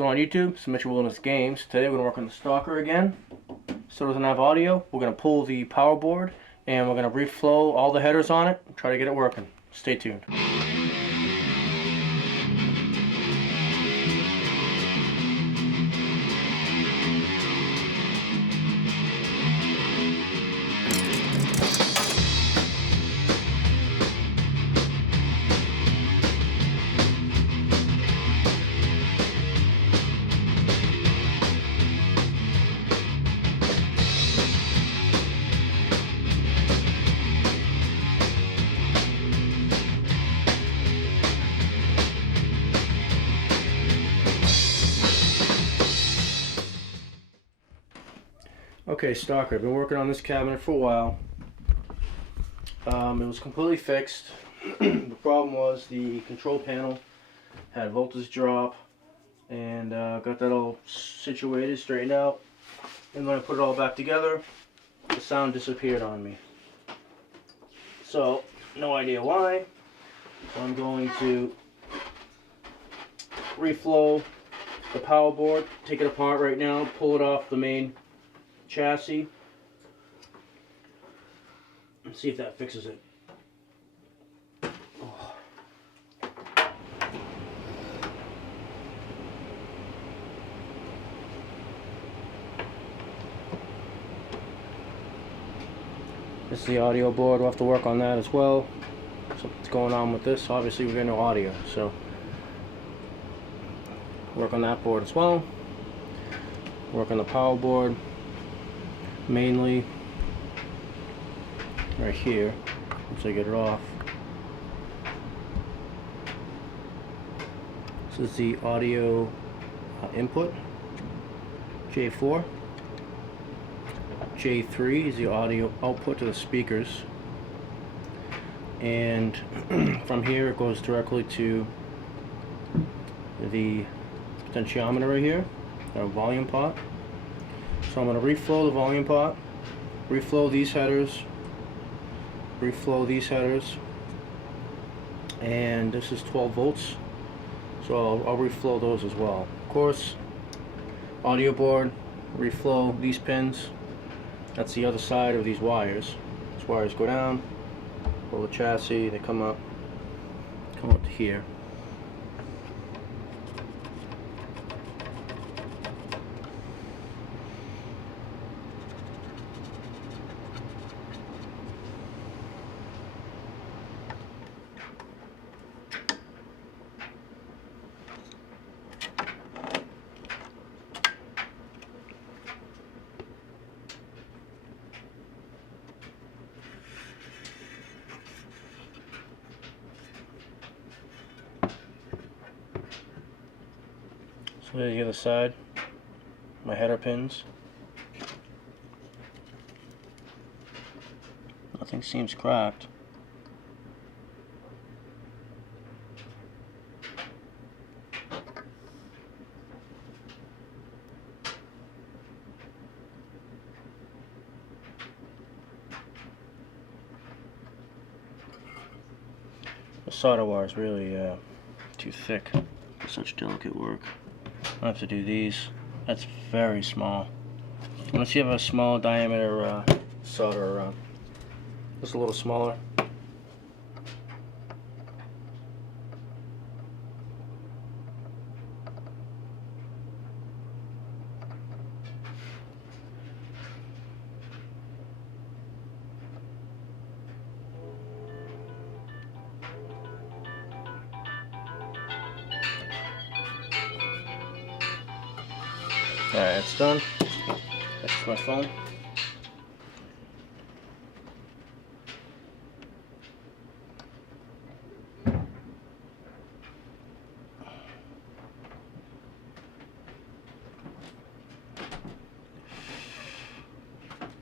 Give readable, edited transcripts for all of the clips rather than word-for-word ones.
going on YouTube? It's Mitchell Wilderness Games. Today we're going to work on the stalker again. Still doesn't have audio. We're going to pull the power board and we're going to reflow all the headers on it and try to get it working. Stay tuned. Okay, stalker, I've been working on this cabinet for a while. It was completely fixed. The problem was the control panel had voltage drop, and got that all situated, straightened out. And when I put it all back together, the sound disappeared on me. So, no idea why. So I'm going to reflow the power board, take it apart right now, pull it off the main chassis, and see if that fixes it. Oh. This is the audio board. We'll have to work on that as well. Something's going on with this. Obviously we're getting no audio, so work on that board as well. Work on the power board, mainly right here once I get it off. This is the audio input, J4. J3 is the audio output to the speakers, and from here it goes directly to the potentiometer right here, our volume pot. So I'm going to reflow the volume pot, reflow these headers, and this is 12 volts, so I'll reflow those as well. Of course, audio board, reflow these pins. That's the other side of these wires. These wires go down, pull the chassis, they come up to here. So there's the other side, my header pins. Nothing seems cracked. The solder wire is really too thick for such delicate work. I have to do these. That's very small. Unless you have a small diameter solder, just a little smaller. Alright, it's done. That's my phone.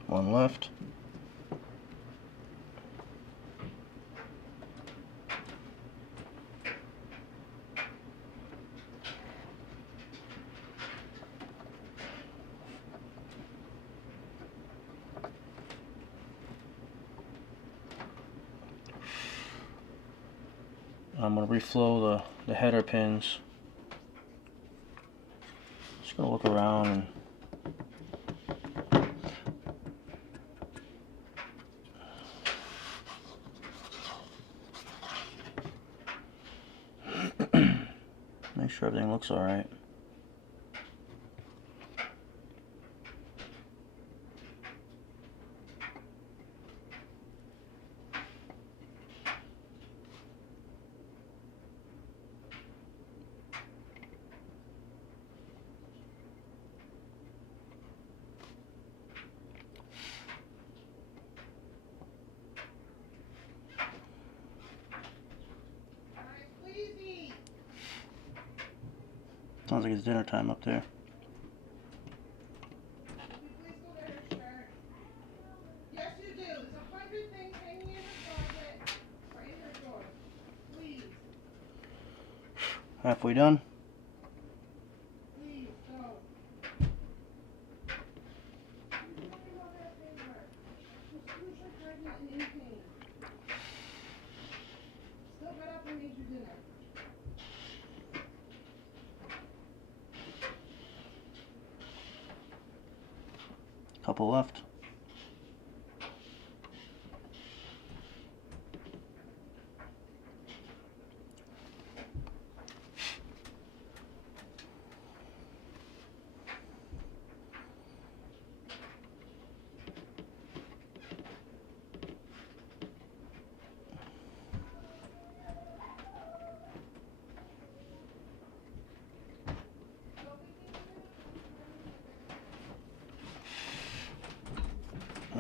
One left. I'm going to reflow the header pins. gonna look around and make sure everything looks alright. Sounds like it's dinner time up there. Yes, you do. There's 100 things hanging in the closet or in your drawer. Please. Halfway done? Please, go. Still got up and made you dinner. Couple left.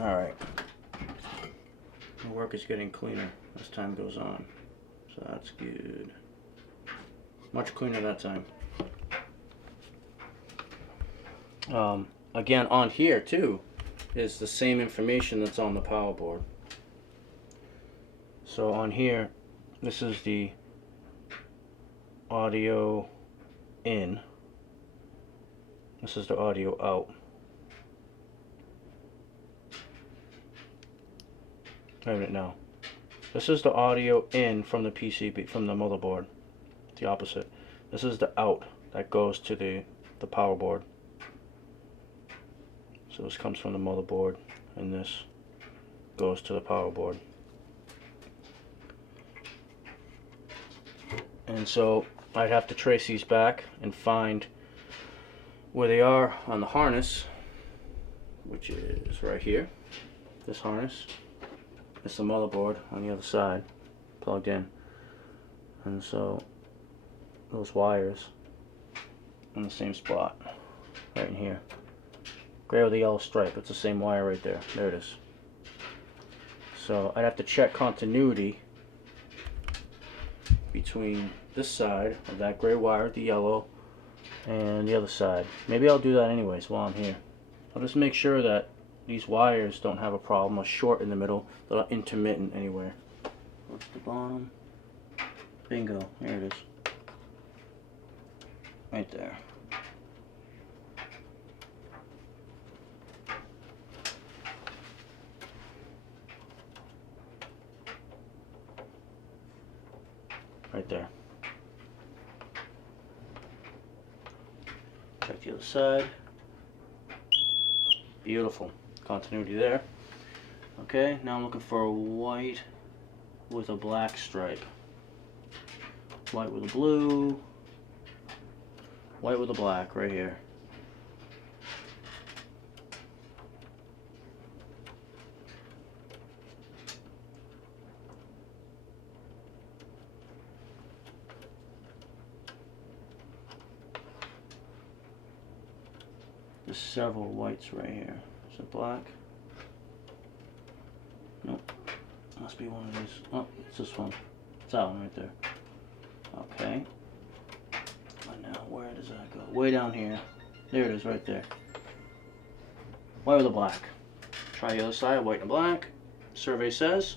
Alright. The work is getting cleaner as time goes on. So that's good. Much cleaner that time. Again, on here too is the same information that's on the power board. So on here, this is the audio in. This is the audio out. Wait a minute now. This is the audio in from the PCB, from the motherboard. The opposite. This is the out that goes to the power board. So this comes from the motherboard, and this goes to the power board. And so I'd have to trace these back and find where they are on the harness, which is right here. This harness. It's the motherboard on the other side, plugged in. And so those wires in the same spot, right in here. Gray with the yellow stripe, it's the same wire right there. There it is. So I'd have to check continuity between this side of that gray wire, the yellow, and the other side. Maybe I'll do that anyways while I'm here. I'll just make sure that these wires don't have a problem, a short in the middle, they're not intermittent anywhere. What's the bottom? Bingo, there it is. Right there. Right there. Check the other side. Beautiful. Continuity there. Okay, now I'm looking for a white with a black stripe. White with a blue. White with a black right here. There's several whites right here. Is it black? Nope. Must be one of these. Oh, it's this one. It's that one right there. Okay. And now where does that go? Way down here. There it is right there. White with a black. Try the other side, white and black. Survey says.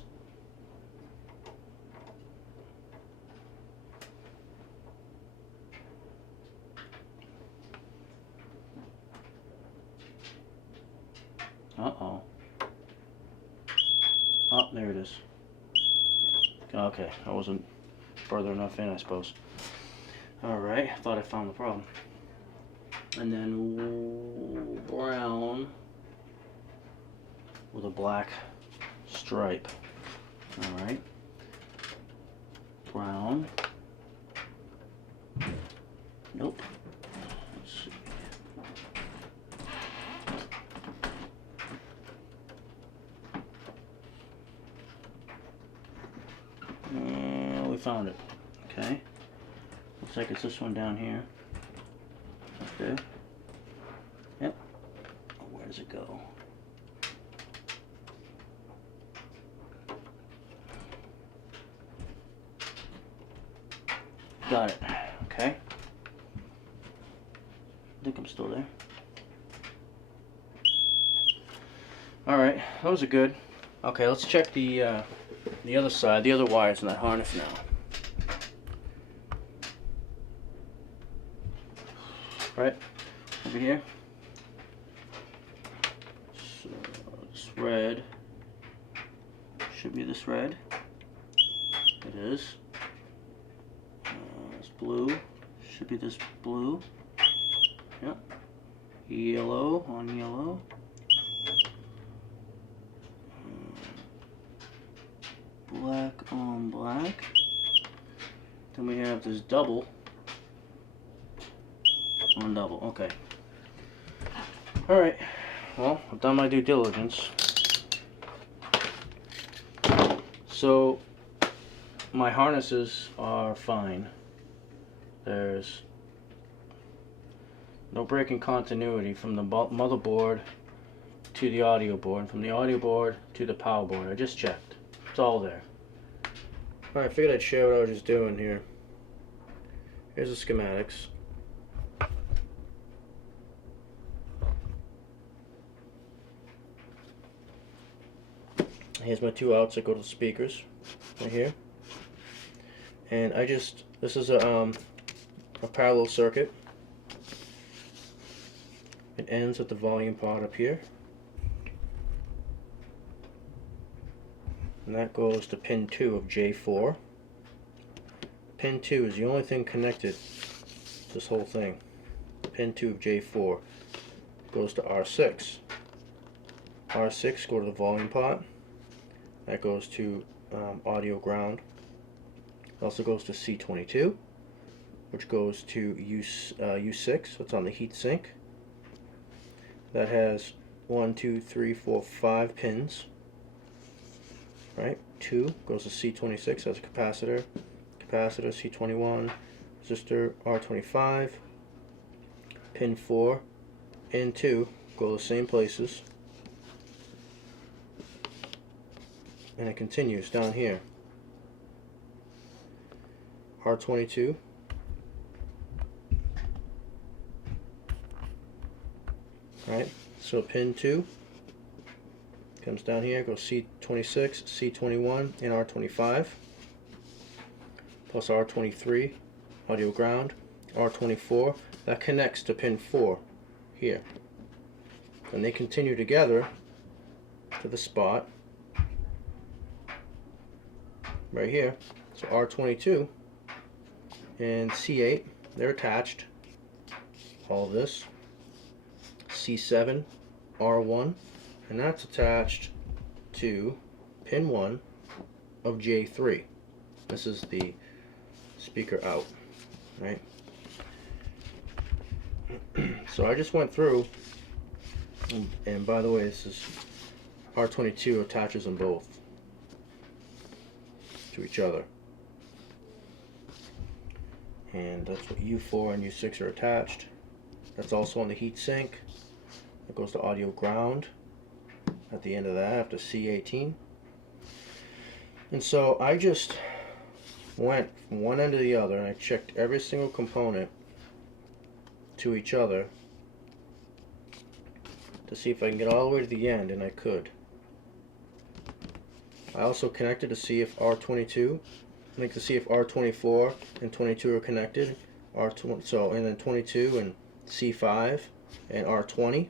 Uh-oh. Oh, there it is. Okay, I wasn't further enough in, I suppose. Alright, I thought I found the problem. and then brown with a black stripe. Alright. Brown. Nope. Let's see. We found it. Okay. Looks like it's this one down here. Okay. Yep. Where does it go? Got it. Okay. I think I'm still there. Alright, those are good. Okay, let's check the other side, the other wires in that harness now. Right, over here. So, this red should be this red. It is. This blue should be this blue. Yep. Yellow on yellow. Black on black. Then we have this double on double. Okay. Alright. Well, I've done my due diligence. So, my harnesses are fine. There's no break in continuity from the motherboard to the audio board, and from the audio board to the power board. I just checked. It's all there. Alright, I figured I'd share what I was just doing here. Here's the schematics. Here's my two outs that go to the speakers, right here. And this is a parallel circuit. It ends at the volume pot up here. And that goes to pin 2 of J4. Pin 2 is the only thing connected to this whole thing. Pin 2 of J4 goes to R6. R6 go to the volume pot. That goes to audio ground. It also goes to C22, which goes to U6, so it's on the heat sink. That has 1, 2, 3, 4, 5 pins. Right, 2 goes to C26 as a capacitor, C21, resistor, R25, pin 4 and 2 go the same places, and it continues down here. R22, right, so pin 2 comes down here, goes C26, C21, and R25, plus R23, audio ground, R24, that connects to pin 4 here. And they continue together to the spot right here. So R22 and C8, they're attached. All of this. C7, R1, and that's attached to pin 1 of J3. This is the speaker out, right? So I just went through, and by the way, this is R22 attaches them both to each other. And that's what U4 and U6 are attached. That's also on the heat sink. That goes to audio ground at the end of that after C18. And so I just went from one end to the other and I checked every single component to each other to see if I can get all the way to the end, and I could. I also connected to see if R22, to see if R24 and 22 are connected. R20, so and then 22 and C5 and R20.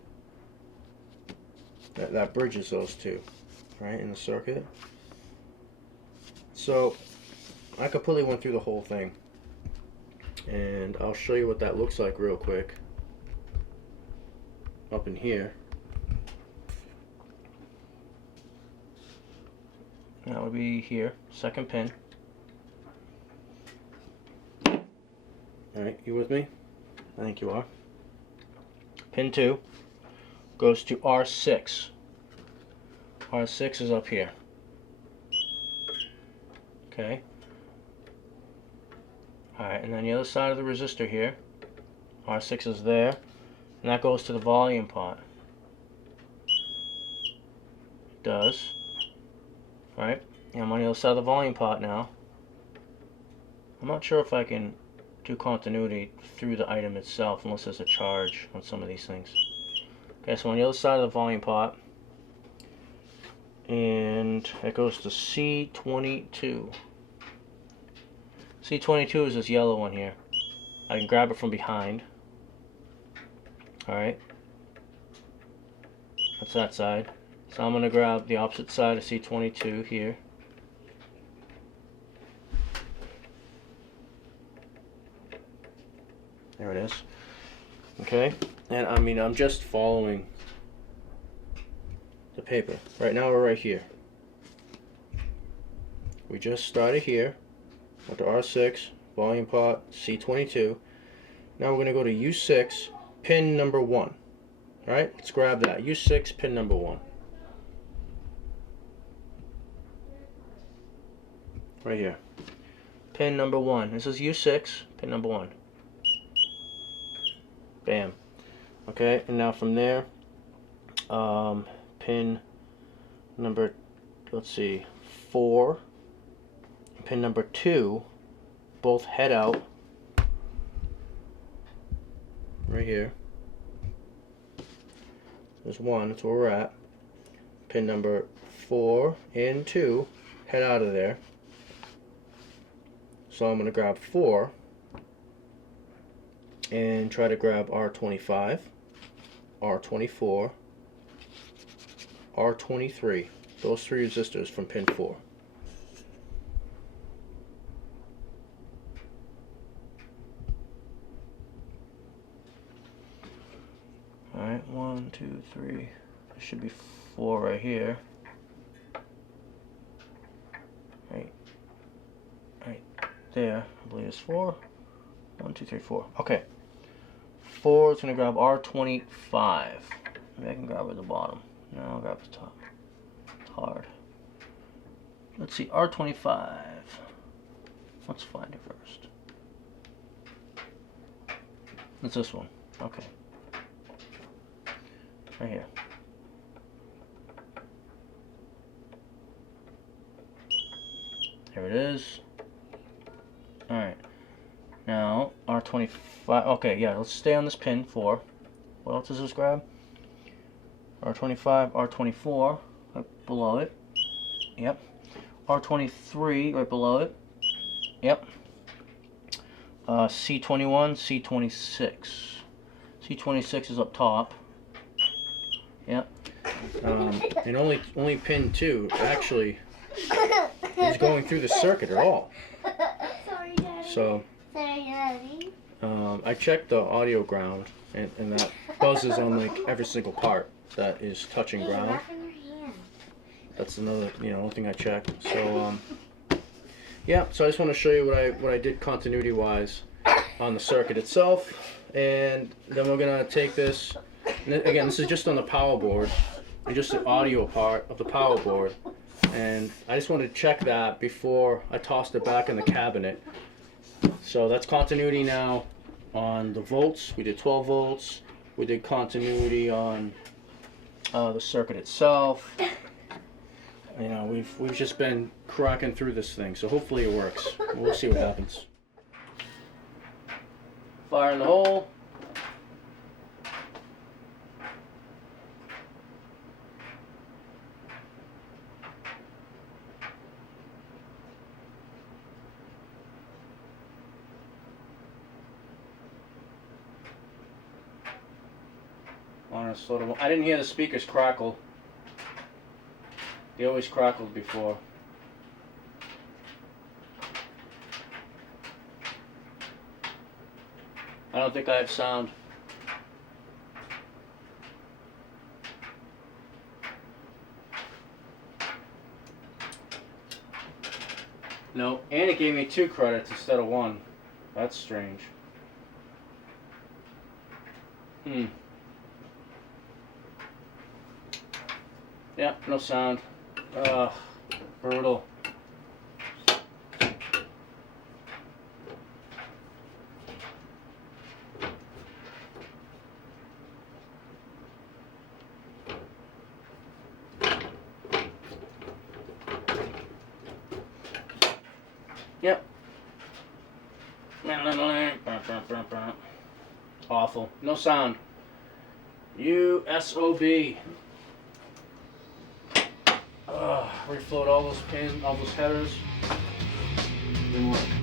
That bridges those two, right, in the circuit. So I completely went through the whole thing, and I'll show you what that looks like real quick. up in here. That would be here, second pin. Alright, you with me? I think you are. Pin 2 goes to R6. R6 is up here. Okay. Alright, and then the other side of the resistor here, R6 is there, and that goes to the volume pot. It does. Right? And I'm on the other side of the volume pot now. I'm not sure if I can do continuity through the item itself unless there's a charge on some of these things. Okay, so on the other side of the volume pot, and it goes to C22. C22 is this yellow one here. I can grab it from behind. Alright. That's that side. So I'm going to grab the opposite side of C22 here. There it is. Okay, and I mean, I'm just following the paper. Right now we're right here. We just started here with the R6, volume pot, C22. Now we're going to go to U6, pin number 1. Alright, let's grab that. U6, pin number 1. Right here. Pin number 1. This is U6, pin number 1. Bam. Okay, and now from there, pin number, let's see, 4, pin number 2, both head out, right here. There's 1, that's where we're at. Pin number 4 and 2, head out of there. So I'm going to grab 4 and try to grab R25, R24, R23, those 3 resistors from pin 4. Alright, 1, 2, 3, there should be 4 right here. Right there, I believe it's 4. 1, 2, 3, 4. Okay. 4 is going to grab R25. Maybe I can grab it at the bottom. No, I'll grab the top. It's hard. Let's see, R25. Let's find it first. It's this one. Okay. Right here. There it is. Alright. Now, R25, okay, yeah, let's stay on this pin 4. What else does this grab? R25, R24, right below it. Yep. R23, right below it. Yep. C21, C26. C26 is up top. Yep. And only pin 2 actually is going through the circuit at all. Sorry, Daddy. So, Sorry, Daddy. I checked the audio ground, and that buzzes on like every single part that is touching ground. That's another, one thing I checked. So, yeah. So I just want to show you what I did continuity wise on the circuit itself, and then we're gonna take this. And again, this is just on the power board, and just the audio part of the power board. And I just wanted to check that before I tossed it back in the cabinet. So that's continuity now on the volts. We did 12 volts. We did continuity on the circuit itself. We've just been cracking through this thing, so hopefully it works. We'll see what happens. Fire in the hole. I didn't hear the speakers crackle. They always crackled before. I don't think I have sound. No, and it gave me 2 credits instead of 1. That's strange. Yeah, no sound. Ugh, brutal. Yep. Awful. No sound. USOB. Refloat all those pins, all those headers. Didn't work.